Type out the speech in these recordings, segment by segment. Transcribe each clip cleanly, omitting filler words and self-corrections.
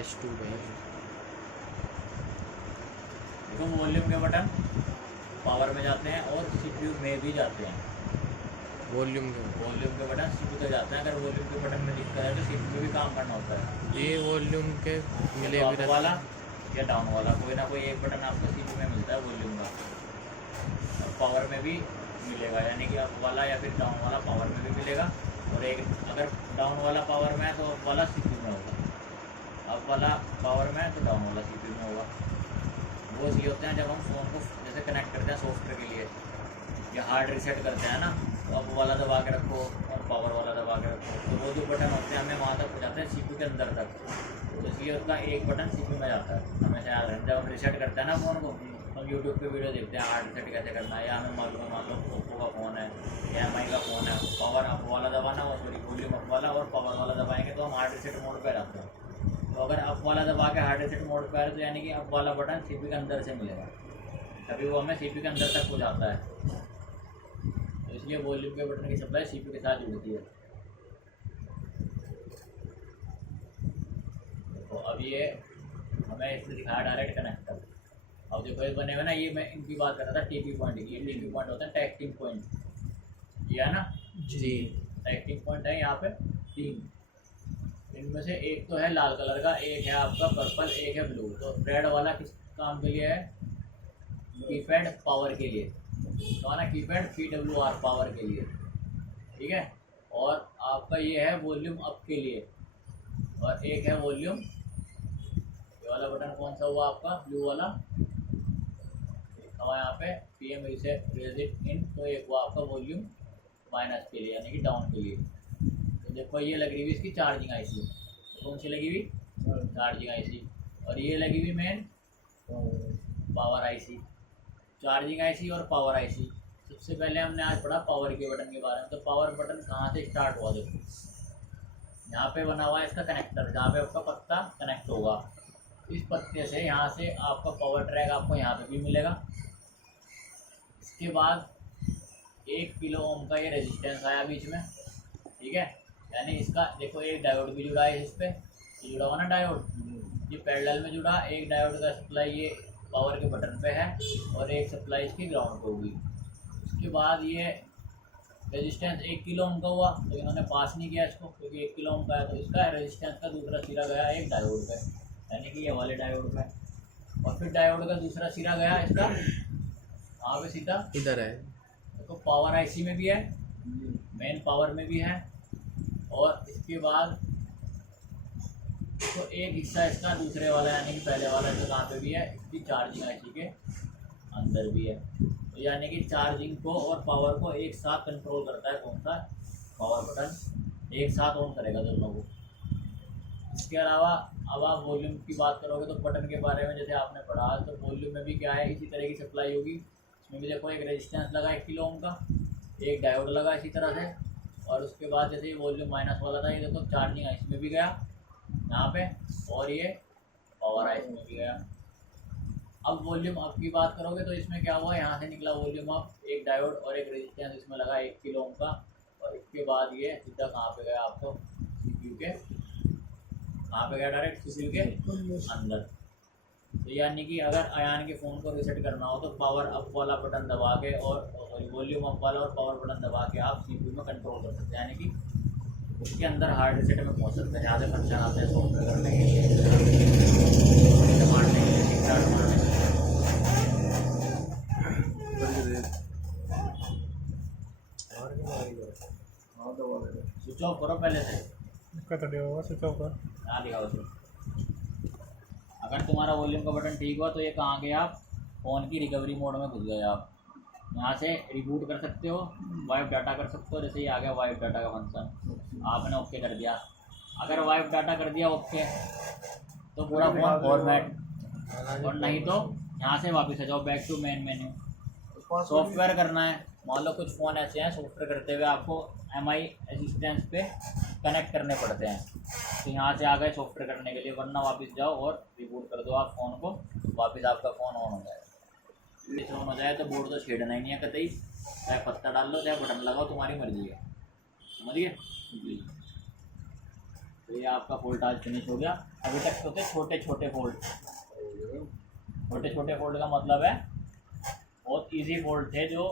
H2 भाई। देखो volume के बटन पावर में जाते हैं और सीपीयू में भी जाते हैं। वॉल्यूम वॉल्यूम के बटन सीपीयू तक जाते हैं। अगर वॉल्यूम के बटन में दिक्कत है तो सीपीयू में भी काम करना होता है। ये वॉल्यूम के मिले तो भी अप रहते वाला या डाउन वाला कोई ना कोई एक बटन आपको सीपीयू में मिलता है वॉल्यूम का, और पावर में भी मिलेगा, यानी कि अप वाला या फिर डाउन वाला पावर में भी मिलेगा। और एक अगर डाउन वाला पावर में है तो अप वाला सीपीयू में होगा, अप वाला पावर में है तो डाउन वाला सीपीयू में होगा। वो इसलिए होते हैं जब हम फ़ोन को जैसे कनेक्ट करते हैं सॉफ्टवेयर के लिए या हार्ड रीसेट करते हैं ना, तो अप वाला दबा के रखो और पावर वाला दबा के रखो, तो वो जो बटन होते हैं हमें वहाँ तक पहुँचाते हैं सीपीयू के अंदर तक। तो इसलिए उसका एक बटन सीपीयू में जाता है। हमेशा याद रखें, जब हम रीसेट करते हैं ना फ़ोन को, हम यूट्यूब पे वीडियो देखते हैं हार्ड रीसेट कैसे करना है, या हमें मालूम है मान लो ओप्पो का फ़ोन है या एम का फ़ोन है, पावर अप वाला दबाना और सॉरी वॉल्यूम अप वाला और पावर वाला दबाएंगे तो हम हार्ड रीसेट मोड पर आते हैं। तो अगर अप वाला दबा के हार्ड रीसेट मोड पर है तो यानी कि अप वाला बटन सीपीयू के अंदर से मिलेगा, तभी वो हमें सीपीयू के अंदर तक पहुँचाता है। तो इसलिए वॉल्यूम के बटन की सप्लाई सीपीयू के साथ जुड़ती है। तो अब ये हमें इसमें दिखाया डायरेक्ट कनेक्टर। अब देखो ये बने हुए ना, ये मैं इनकी बात कर रहा था टीपी पॉइंट की। ये टीपी पॉइंट होता है टैक्टिंग पॉइंट, ये है ना जी। टैक्टिंग पॉइंट है यहाँ पे 3। इनमें से एक तो है लाल कलर का, एक है आपका पर्पल, एक है ब्लू। तो रेड वाला किस काम के लिए है? कीपैड पावर के लिए, तो है ना कीपैड PWR पावर के लिए, ठीक है। और आपका ये है वॉल्यूम अप के लिए, और एक है वॉल्यूम, ये वाला बटन कौन सा हुआ आपका? ब्लू वाला हमारे यहाँ पे PM रीसेट रेजिट इन, तो एक हुआ आपका वॉल्यूम माइनस के लिए यानी कि डाउन के लिए। तो देखो ये लगी हुई इसकी चार्जिंग आईसी, कौन सी लगी हुई? Charging IC. और ये लगी हुई main power IC. Charging IC और पावर आईसी। सबसे पहले हमने आज पढ़ा पावर के बटन के बारे में। तो पावर बटन कहाँ से स्टार्ट हुआ? देखो यहाँ पे बना हुआ है इसका कनेक्टर, जहाँ पे आपका पत्ता कनेक्ट होगा। इस पत्ते से यहाँ से आपका पावर ट्रैक आपको यहाँ पे भी मिलेगा। इसके बाद 1 किलो ओम का ये रेजिस्टेंस आया बीच में, ठीक है। यानी इसका देखो एक डायोड भी जुड़ा है इस पर, ये जुड़ा हुआ ना डायोड, ये पैरेलल में जुड़ा। एक डायोड का सप्लाई ये पावर के बटन पे है और एक सप्लाई इसकी ग्राउंड पे होगी। उसके बाद ये रेजिस्टेंस 1 किलो ओम का हुआ, तो इन्होंने पास नहीं किया इसको क्योंकि 1 किलो ओम का है, तो इसका रेजिस्टेंस का दूसरा सिरा गया एक डायोड पे, यानी कि ये वाले डायोड पे। और फिर डायोड का दूसरा सिरा गया इसका वहाँ पे सीधा इधर है। तो पावर आईसी में भी है, मेन पावर में भी है। और इसके बाद तो एक हिस्सा इसका दूसरे वाला यानी कि पहले वाला जो कहाँ पे भी है, इसकी चार्जिंग आईसी के अंदर भी है। तो यानी कि चार्जिंग को और पावर को एक साथ कंट्रोल करता है कौन सा? पावर बटन एक साथ ऑन करेगा दोनों को। इसके अलावा अब आप वॉल्यूम की बात करोगे तो बटन के बारे में जैसे आपने पढ़ा, तो वॉल्यूम में भी क्या है, इसी तरह की सप्लाई होगी। इसमें भी देखो एक रेजिस्टेंस लगा 1 किलो ओम का, एक डायोड लगा इसी तरह से। और उसके बाद जैसे ये वॉल्यूम माइनस वाला था, ये देखो चार्जिंग आईसी में भी गया यहाँ पे, और ये पावर आईसी में भी गया। अब वॉल्यूम अप की बात करोगे तो इसमें क्या हुआ, यहाँ से निकला वॉल्यूम अप, एक डायोड और एक रेजिस्टेंस इसमें लगा 1 किलो ओम का। और इसके बाद ये सीधा कहाँ पे गया आपको? सीपीयू के, कहाँ पे गया? डायरेक्ट सीपीयू के अंदर। तो यानी कि अगर अयान के फ़ोन को रीसेट करना हो तो पावर अप वाला बटन दबा के और वॉल्यूम अप वाला और पावर बटन दबा के आप सीपीयू में कंट्रोल कर सकते हैं, यानी कि उसके अंदर हार्ड रीसेट में पहुंच सकते हैं। जहाँ से फंक्शन आते हैं सॉफ्टवेयर करने के लिए, मारने के लिए, किकस्टार्ट मारने के लिए। स्विच ऑफ करो पहले से, स्विच ऑफ कर। यहाँ दिखाओ उसमें। अगर तुम्हारा वॉल्यूम का बटन ठीक हुआ तो ये कहाँ गए आप? फ़ोन की रिकवरी मोड में घुस गए आप। यहाँ से रिबूट कर सकते हो, वाइप डाटा कर सकते हो। जैसे ये आ गया वाइप डाटा का फंक्शन, आपने ओके कर दिया। अगर वाइप डाटा कर दिया ओके तो पूरा फ़ोन फॉर्मेट, और नहीं तो यहाँ से वापस आ जाओ back to main menu. Software करना है, मान लो कुछ फ़ोन ऐसे हैं सॉफ्टवेयर करते हुए आपको MI असिस्टेंस पे कनेक्ट करने पड़ते हैं, तो यहाँ से आ गए सॉफ्टवेयर करने के लिए। वरना वापस जाओ और रिबूट कर दो आप फ़ोन को, वापस आपका फ़ोन ऑन हो जाएगा। स्विच ऑन हो जाए तो बोर्ड तो छेड़ना ही नहीं है कतई, चाहे पत्ता डाल लो चाहे बटन लगाओ, तुम्हारी मर्जी है। समझिए। तो ये आपका फोल्ड आज फिनिश हो गया। अभी तक होते छोटे छोटे फोल्ड। छोटे छोटे फोल्ड का मतलब है बहुत इजी फोल्ड थे, जो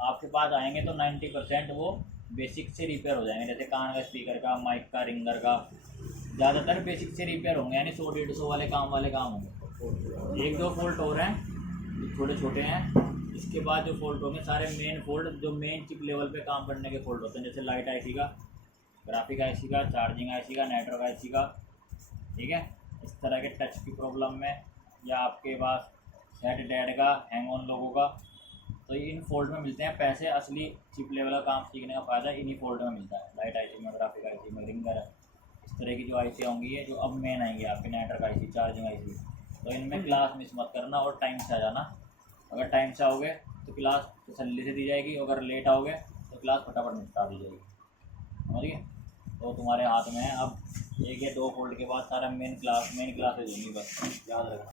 आपके पास आएंगे तो 90% वो बेसिक से रिपेयर हो जाएंगे। जैसे कान का स्पीकर का, माइक का, रिंगर का, ज़्यादातर बेसिक से रिपेयर होंगे, यानी 100-150 वाले काम होंगे। एक दो फोल्ड और हैं जो छोटे छोटे हैं। इसके बाद जो फोल्ड होंगे सारे मेन फोल्ड, जो मेन चिप लेवल पे काम करने के फोल्ड होते हैं, जैसे लाइट आईसी का, ग्राफिक आईसी का, चार्जिंग आईसी का, नेटवर्क आईसी का। ठीक है, इस तरह के टच की प्रॉब्लम में, या आपके पास सेट डेड का, हैंग ऑन लोगों का, तो इन फोल्ड में मिलते हैं पैसे। असली चिप लेवल का काम सीखने का फ़ायदा इन्हीं फोल्ड में मिलता है। लाइट आईसी में, ग्राफिक आईसी में, रिंगर, इस तरह की जो आईसी होंगी है, जो अब मेन आएंगी आपके, नेटवर्क आईसी, चार्जिंग आईसी। तो इनमें क्लास मिस मत करना और टाइम से आ जाना। अगर टाइम से आओगे तो क्लास तसल्ली से दी जाएगी, अगर लेट आओगे तो क्लास फटाफट निपटा दी जाएगी। समझिए, तो तुम्हारे हाथ में है। अब एक या दो फोल्ड के बाद सारा मेन क्लासेज होंगी, बस याद रखना।